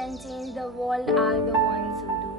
can change the world are the ones who do.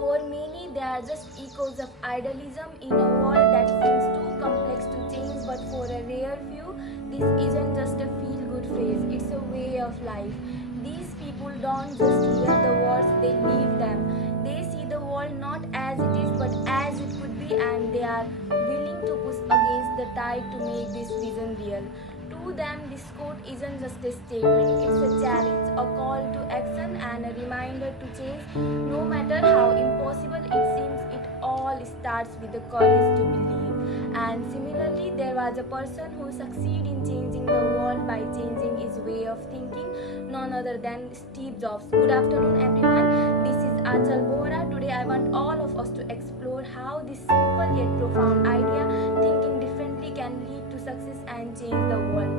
For many, they are just echoes of idealism in a world that seems too complex to change, but for a rare few, this isn't just a feel-good phrase, it's a way of life. These people don't just hear the words, they live them. They see the world not as it is, but as it could be, and they are willing to push against the tide to make this vision real. To them, this quote isn't just a statement, it's a challenge, a call to action, and a reminder to change. No matter how impossible it seems, it all starts with the courage to believe. And similarly, there was a person who succeeded in changing the world by changing his way of thinking, none other than Steve Jobs. Good afternoon, everyone. This is Achal Bora. Today, I want all of us to explore how this simple yet profound idea, thinking differently, can lead to success and change the world.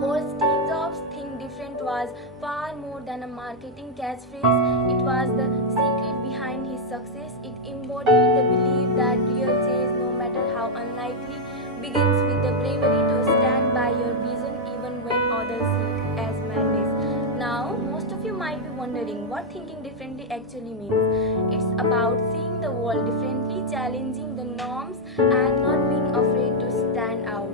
For Steve Jobs, think different was far more than a marketing catchphrase. It was the secret behind his success. It embodied the belief that real change, no matter how unlikely, begins with the bravery to stand by your vision even when others see it as madness. Now, most of you might be wondering what thinking differently actually means. It's about seeing the world differently, challenging the norms, and not being afraid to stand out.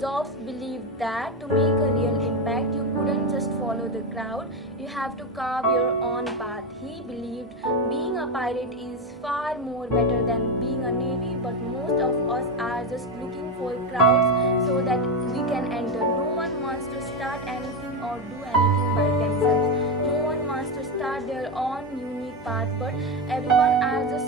Jobs believed that to make a real impact, you couldn't just follow the crowd, you have to carve your own path. He believed being a pirate is far more better than being a navy, but most of us are just looking for crowds so that we can enter. No one wants to start anything or do anything by themselves. No one wants to start their own unique path, but everyone are just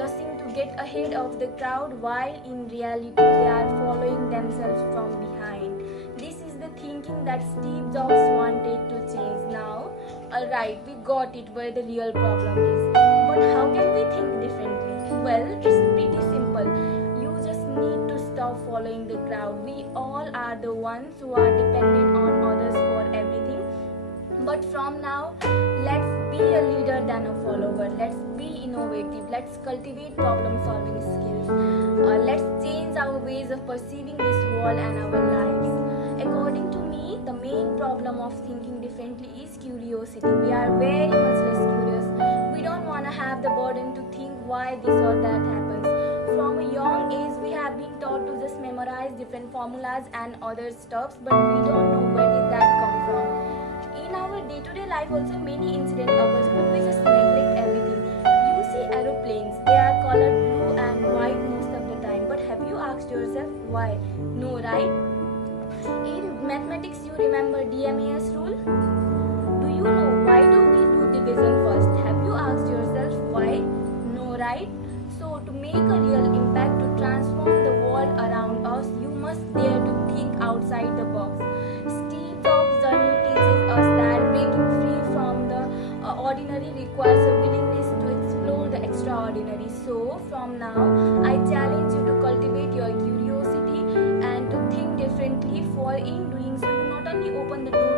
rushing to get ahead of the crowd while in reality they are following themselves from behind. This is the thinking that Steve Jobs wanted to change. Now, alright, we got it where the real problem is. But how can we think differently? Well, it's pretty simple. You just need to stop following the crowd. We all are the ones who are dependent on others for everything. But from now, let's be a leader than a follower. Let's be innovative. Let's cultivate problem-solving skills. Let's change our ways of perceiving this world and our lives. According to me, the main problem of thinking differently is curiosity. We are very much less curious. We don't want to have the burden to think why this or that happens. From a young age, we have been taught to just memorize different formulas and other stuffs, but we don't know where did that come from. In our day-to-day life also many incidents occurs, but we just neglect everything. You see aeroplanes, they are colored blue and white most of the time, but have you asked yourself why? No, right? In mathematics you remember DMAS rule? Do you know why do we do division first? Have you asked yourself why? No, right? So to make a real impact, to transform the world around us, you must dare to think outside the box. Steve Jobs' journey teaches us that breaking free from the ordinary requires a willingness to explore the extraordinary. So, from now, I challenge you to cultivate your curiosity and to think differently, for in doing so, you not only open the door